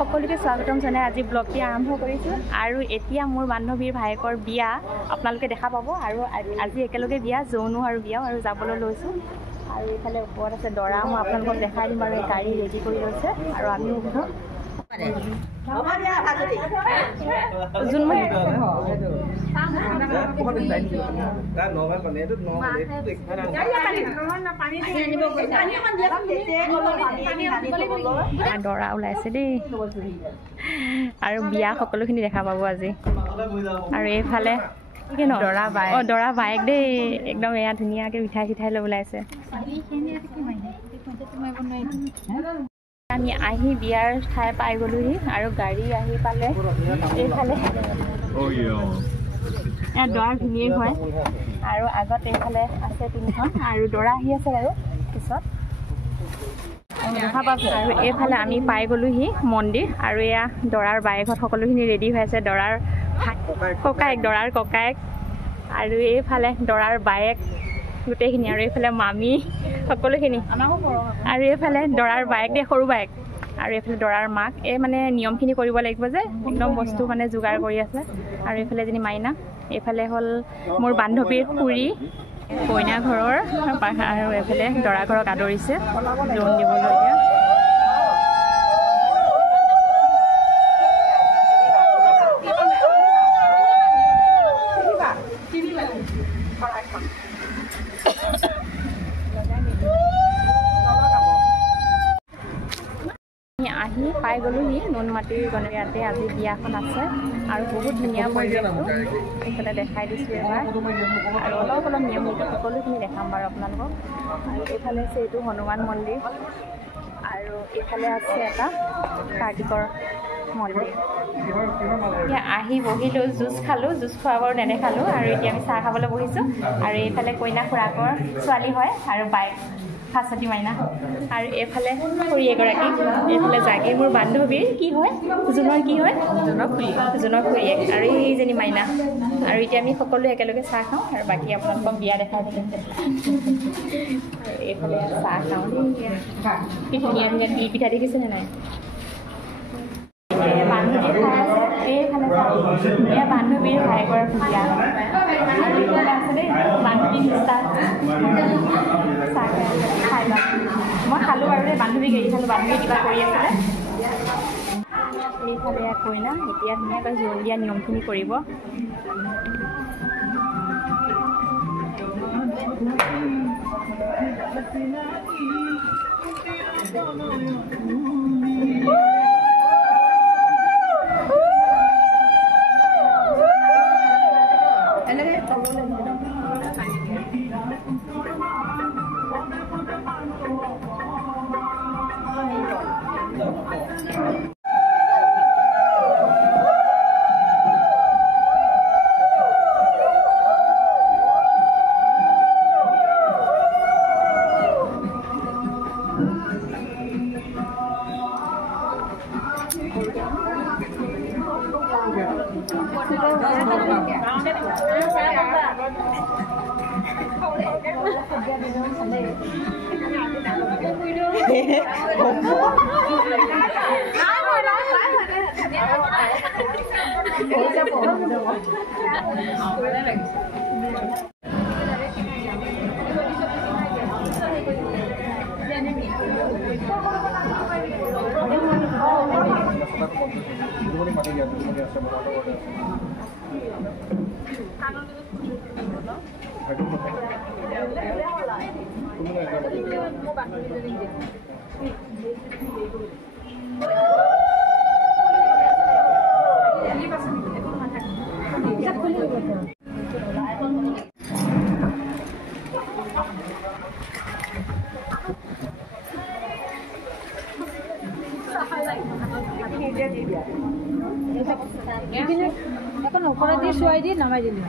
সকলোকে স্বাগতম জনাই আজি ব্লগটি আৰম্ভ কৰিছোঁ আৰু এতিয়া মোৰ বান্ধৱীৰ ভায়েকৰ বিয়া আপোনালোকে দেখা পাব আৰু আজি একেলগে বিয়া জৌনু আৰু বিয়াও আৰু যাবলৈ লৈছোঁ আৰু এইফালে ওপৰত আছে দৰা মই আপোনালোকক দেখাই দিম আৰু গাড়ী ৰেডি কৰি লৈছে আৰু আমিও উঠোঁ দৰা ওলাইছে দেই আৰু বিয়া সকলোখিনি দেখা পাব আজি আৰু এইফালে দৰা বাইক দেই একদম এয়া ধুনীয়াকৈ মিঠাই চিঠাই লৈ ওলাইছে আমি আহি বিয়াৰ ঠাই পাই গ'লোহি আৰু গাড়ী আহি পালে এইফালে দৰাৰ ধুনীয়া হয় আৰু আগত এইফালে আছে তিনিখন আৰু দৰা আহি আছে বাৰু পিছত দেখা পাইছোঁ আৰু এইফালে আমি পাই গ'লোহি মন্দিৰ আৰু এয়া দৰাৰ বায়েকত সকলোখিনি ৰেডি হৈ আছে দৰাৰ ককায়েক আৰু এইফালে দৰাৰ বায়েক গোটেইখিনি আৰু এইফালে মামী সকলোখিনি আৰু এইফালে দৰাৰ বায়েক দেই সৰু বায়েক আৰু এইফালে দৰাৰ মাক এই মানে নিয়মখিনি কৰিব লাগিব যে একদম বস্তু মানে যোগাৰ কৰি আছে আৰু এইফালে এজনী মাইনা এইফালে হ'ল মোৰ বান্ধৱীৰ খুৰী কইনা ঘৰৰ আৰু এইফালে দৰা ঘৰক আদৰিছে লোন দিবলৈ এতিয়া আহি পাই গ'লোহি নুনমাটিৰ গণবিয়াতে আজি বিয়াখন আছে আৰু বহুত ধুনীয়া পৰিৱেশটো এইফালে দেখাই দিছোঁ এবাৰ আৰু অলপ নিয়ম নীতি সকলোখিনি দেখাম বাৰু আপোনালোকক আৰু এইফালে আছে এইটো হনুমান মন্দিৰ আৰু এইফালে আছে এটা কাৰ্তিকৰ মন্দিৰ এতিয়া আহি বহিলোঁ জুচ খালোঁ জুচ খোৱা বাৰু নেদেখালোঁ আৰু এতিয়া আমি চাহ খাবলৈ বহিছোঁ আৰু এইফালে কইনা খুৰাকৰ ছোৱালী হয় আৰু বাইক ফাচতি মাইনা আৰু এইফালে খুৰী এগৰাকী এইফালে জাগীৰ মোৰ বান্ধৱীৰ কি হয় জোনৰ কি হয় জোনৰ খুৰীয়েক আৰু এইজনী মাইনা আৰু এতিয়া আমি সকলোৱে একেলগে চাহ খাওঁ আৰু বাকী আপোনালোকক বিয়া দেখাই দিম আৰু এইফালে চাহ খাওঁ কি ধুনীয়া তিল পিঠা দেখিছেনে নাই বান্ধৱী খাই আছে এইফালে এয়া বান্ধৱীৰ ভায়েকৰ বিয়া আৰু এইফালে আছে দেই বান্ধৱী চাহ খাই লওঁ মই খালোঁ আৰু দেই বান্ধৱীক এৰি খালোঁ বান্ধৱী কিবা কৰি আছিলে এইফালে কইনা এতিয়া ধুনীয়াকৈ জোৰোণ দিয়া নিয়মখিনি কৰিব এখন ওপরে দিয়ে শুয়াই দিয়ে নামাই দিলি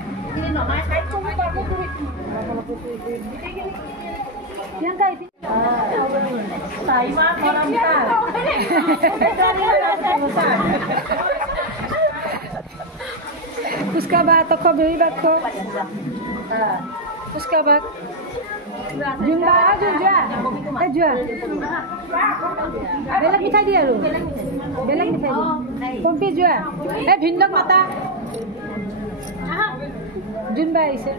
उसका बाद तो कभी बात को उसका बाद জুনবা যোৱা বেলেগ মিঠাই দিয়ে আৰু বেলেগ মিঠাই পম্পি যোৱা এই ভিন্দক মাতা জুনবা আহিছে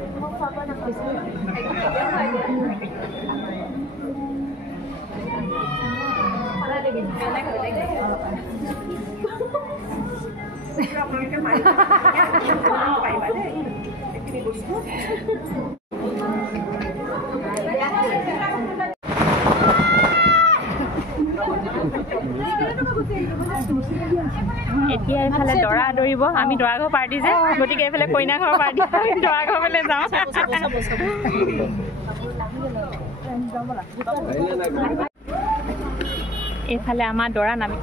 এতিয়া এইফালে দৰা আদৰিব আমি দৰা ঘৰ পাৰ্টি যে গতিকে এইফালে কইনা ঘৰ পাৰ্টি আমি দৰা ঘৰ ফালে যাওঁ এইফালে আমাৰ দৰা নামি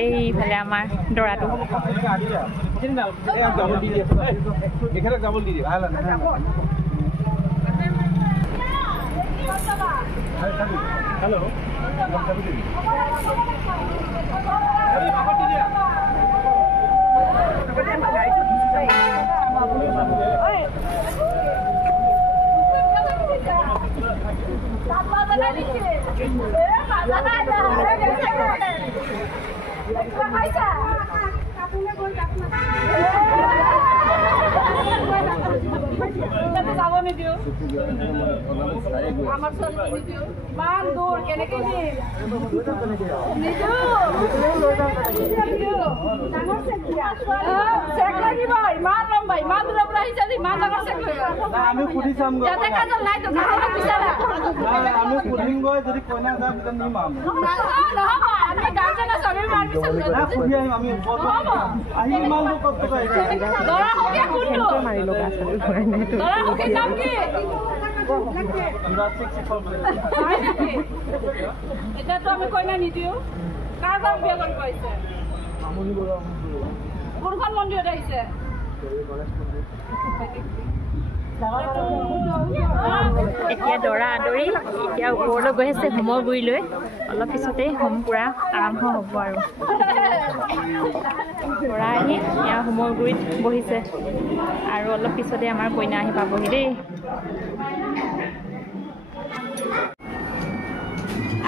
এইফালে আমাৰ দৰাটো এতিয়াতো আমি কইনা নিদিওঁ কাৰ গাঁৱত বিয়া কৰিব আহিছে কোনখন মন্দিৰত আহিছে এতিয়া দৰা আদৰি এতিয়া ওপৰলৈ গৈ আছে হোমৰ গুৰিলৈ অলপ পিছতে হোম পুৰা আৰম্ভ হ'ব আৰু দৰা আহি ইয়াৰ হোমৰ গুৰিত বহিছে আৰু অলপ পিছতে আমাৰ কইনা আহি পাবহি দেই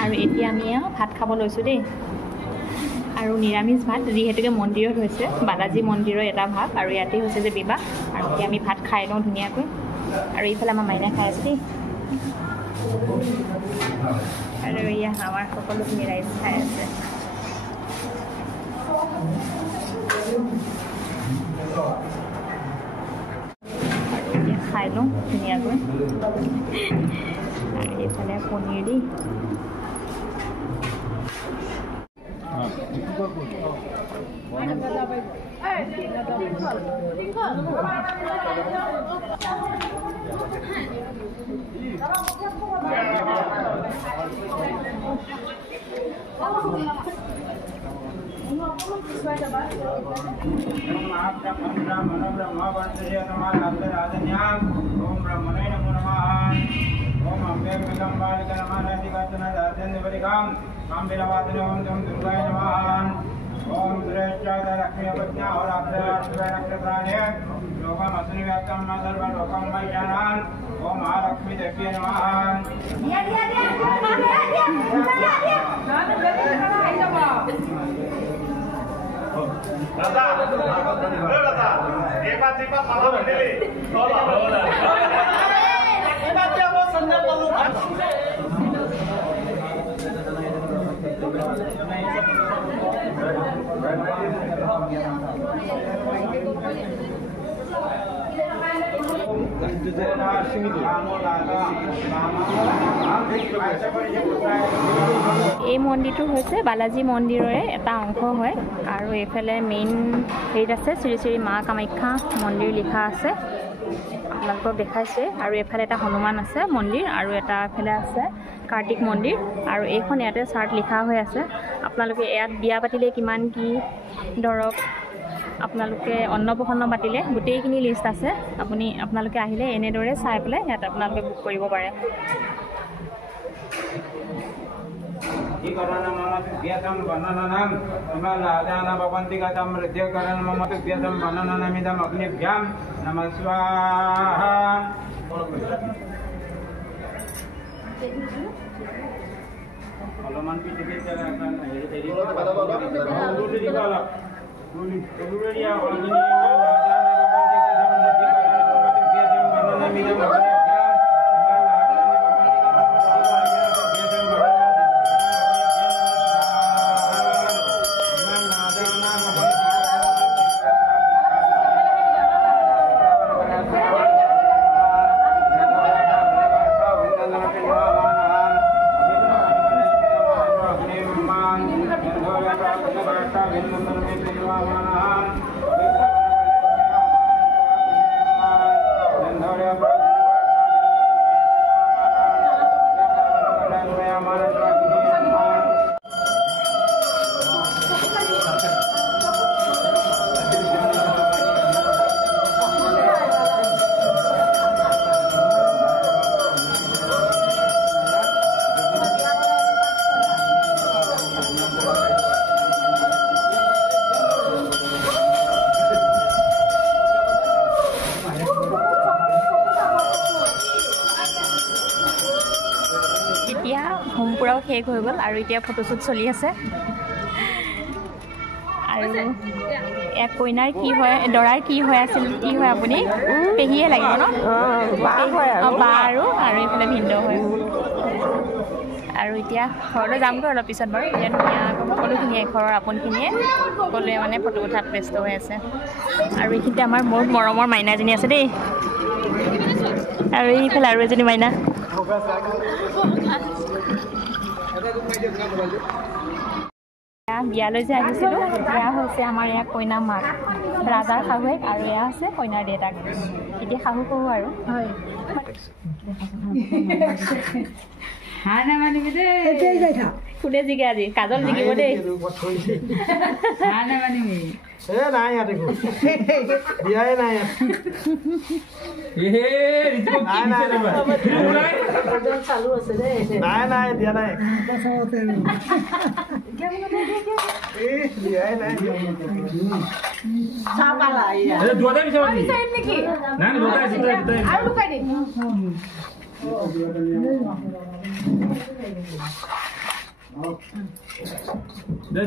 আৰু এতিয়া আমি ভাত খাব লৈছোঁ দেই আৰু নিৰামিষ ভাত যিহেতুকে মন্দিৰত হৈছে বালাজী মন্দিৰৰ এটা ভাগ আৰু ইয়াতে হৈছে যে বিবাহ আৰু এতিয়া আমি ভাত খাই লওঁ ধুনীয়াকৈ আৰু এইফালে আমাৰ মাইনা খাই আছে দেই আৰু এয়া আমাৰ সকলোখিনি ৰাইজ খাই আছে এতিয়া খাই লওঁ ধুনীয়াকৈ আৰু এইফালে পনীৰ দি ओम श्रेष्ठाद लक्ष्मी प्रज्ञा और अक्षराणे लोकम अस्मि व्याप्तम न सर्व लोकम मय्यानान ओम महालक्ष्मी देव्यै नमः दादा दादा एका चिपा माला भेटली होला होला एका चिपा संजय बोलू এই মন্দিৰটো হৈছে বালাজী মন্দিৰৰে এটা অংশ হয় আৰু এইফালে মেইন হেৰিত আছে শ্ৰী শ্ৰী মা কামাখ্যা মন্দিৰ লিখা আছে আপোনালোকক দেখাইছে আৰু এইফালে এটা হনুমান আছে মন্দিৰ আৰু এটা এফালে আছে কাৰ্তিক মন্দিৰ আৰু এইখন ইয়াতে চাৰ্ট লিখা হৈ আছে আপোনালোকে ইয়াত বিয়া পাতিলে কিমান কি ধৰক আপোনালোকে অন্নপ্ৰসন্ন পাতিলে গোটেইখিনি লিষ্ট আছে আপোনালোকে আহিলে এনেদৰে চাই পেলাই ইয়াত আপোনালোকে বুক কৰিব পাৰে वृद्धिकरण मम तुभ्यसं वनननं हिमालयान भवन्ति गतं वृद्धिकरण मम तुभ्यसं वनननमिदम् अग्निभ्यां नमः स्वाहा অলমান পিটিকে জায়গা কান হেৰি দেৰি অলৰেডি কালা অলৰেডি অলৰেডি হোমপুৰাও শেষ হৈ গ'ল আৰু এতিয়া ফটোশ্বুট চলি আছে আৰু এক কইনাৰ কি হয় দৰাৰ কি হয় আছিল কি হয় আপুনি পেহিয়ে লাগিব ন বা আৰু এইফালে ভিন্দ হয় আৰু এতিয়া ঘৰলৈ যামগৈ অলপ পিছত বাৰু এতিয়া ধুনীয়াকৈ সকলোখিনিয়ে ঘৰৰ আপোনখিনিয়ে সকলোৱে মানে ফটো উঠাত ব্যস্ত হৈ আছে আৰু এইখিনিতে আমাৰ বহুত মৰমৰ মাইনা এজনী আছে দেই আৰু এইফালে আৰু এজনী মাইনা বিয়ালৈ যে আহিছিলোঁ এয়া হৈছে আমাৰ ইয়াৰ কইনা মাক ৰাজাৰ শাহুৱেক আৰু এয়া আছে কইনাৰ দেউতাক এতিয়া শাহু শহু আৰু হয় কোনে জিকে আজি কাজল জিকিব দেই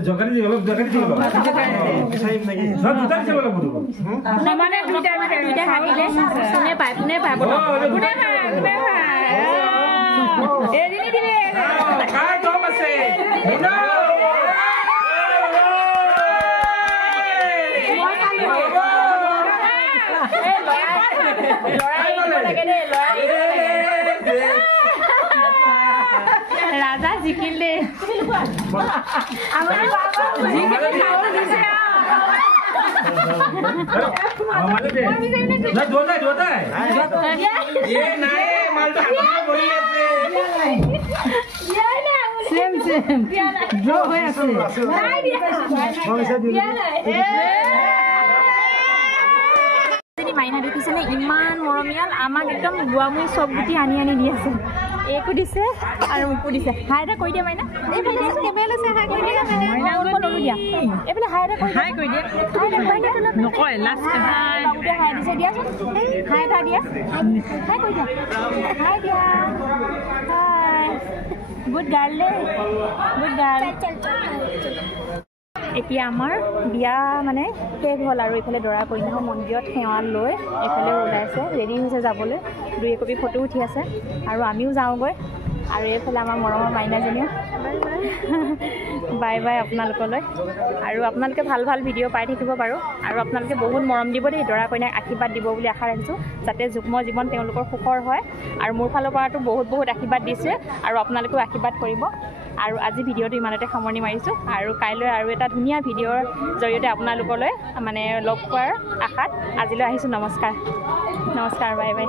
জগাৰি দি অলপ জগাৰি দি অলপ বিচাৰিম নেকি সব দুটা চাব লাগিব মানে দুটা হাগিলে কোনে পায় কোনে পায় এদিনে দিলে কাৰ দম আছে শুনা ৰাজা জিকিল দে মাইনা দেখিছেনে ইমান মৰমীয়াল আমাক একদম গুৱামুৰি চব গুটি আনি আনি দি আছে একো দিছে আৰু মোকো দিছে হাই এটা কৈ দিয়া মাইনা এইফালে হাই এটা নকয় লাষ্ট হাই দিছে দিয়াচোন হাই এটা দিয়া হাই কৈ দিয়া হাই দিয়া হাই গুড গাৰ্ল দেই গুড গাৰ্ল এতিয়া আমাৰ বিয়া মানে শেষ হ'ল আৰু এইফালে দৰা কইনাও মন্দিৰত সেৱা লৈ এইফালে ওলাইছে ৰেডি হৈছে যাবলৈ 2 একপি ফটো উঠি আছে আৰু আমিও যাওঁগৈ আৰু এইফালে আমাৰ মৰমৰ মাইনাজনীও বাই বাই আপোনালোকলৈ আৰু আপোনালোকে ভাল ভাল ভিডিঅ' পাই থাকিব বাৰু আৰু আপোনালোকে বহুত মৰম দিব দেই দৰা কইনাক আশীৰ্বাদ দিব বুলি আশা ৰাখিছোঁ যাতে যুগ্ম জীৱন তেওঁলোকৰ সুখৰ হয় আৰু মোৰ ফালৰ পৰাতো বহুত বহুত আশীৰ্বাদ দিছে আৰু আপোনালোকেও আশীৰ্বাদ কৰিব আৰু আজি ভিডিঅ'টো ইমানতে সামৰণি মাৰিছোঁ আৰু কাইলৈ আৰু এটা ধুনীয়া ভিডিঅ'ৰ জৰিয়তে আপোনালোকলৈ মানে লগ পোৱাৰ আশাত আজিলৈ আহিছোঁ নমস্কাৰ বাই বাই